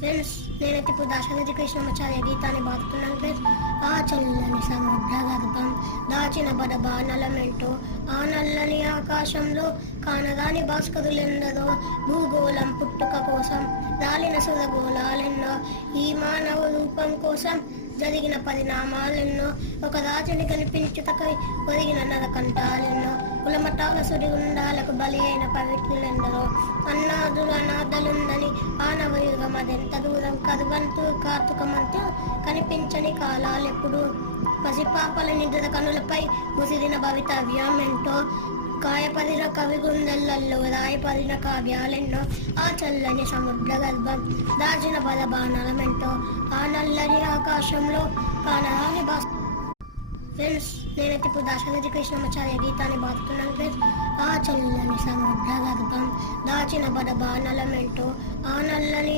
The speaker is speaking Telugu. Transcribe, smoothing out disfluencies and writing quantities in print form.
ఫ్రెండ్స్, నేనైతే ఇప్పుడు దాశరథి కృష్ణమాచార్య గీతాన్ని బాదుతున్నాను ఫ్రెండ్స్. ఆ చల్లని సముద్ర గర్భం దాచిన బాణలమెంటో, ఆ నల్లని ఆకాశంలో కానగాని భాస్కరులెందరో, భూగోళం పుట్టుక కోసం రాలిన సురగోళాలెన్నో, ఈ మానవ రూపం కోసం జరిగిన పరిణామాలెన్నో, ఒక రాజుని కనిపించుటకై ఒరిగిన నరకంఠాలెన్నో, కులమతాల సుడిగుండాలకు బలి అయిన పవిత్రులెందరో, అన్నాదులు అనాథలుందని ఆనవయుగం అదెంత దూరం, కరువంతు కార్తుకమంతు కనిపించని కాలాలెప్పుడు, పసిపాపల నిద్ర కనులపై ముసిరిన భవితవ్యమెంటో, కాయపదిన కవిగుండెలలో రాయపదిన కావ్యాలెన్నో, ఆ చల్లని సముద్ర గర్భం దాచిన బాణలమెంటో, ఆ నల్లని ఆకాశంలో కానరాని ఫ్రెండ్స్, నేనైతే ఇప్పుడు దాశరథి కృష్ణమాచార్య గీతాన్ని బాదుతున్నాను ఫ్రెండ్స్. ఆ చల్లని సముద్ర గర్భం దాచిన బాణలమెంటో, ఆ నల్లని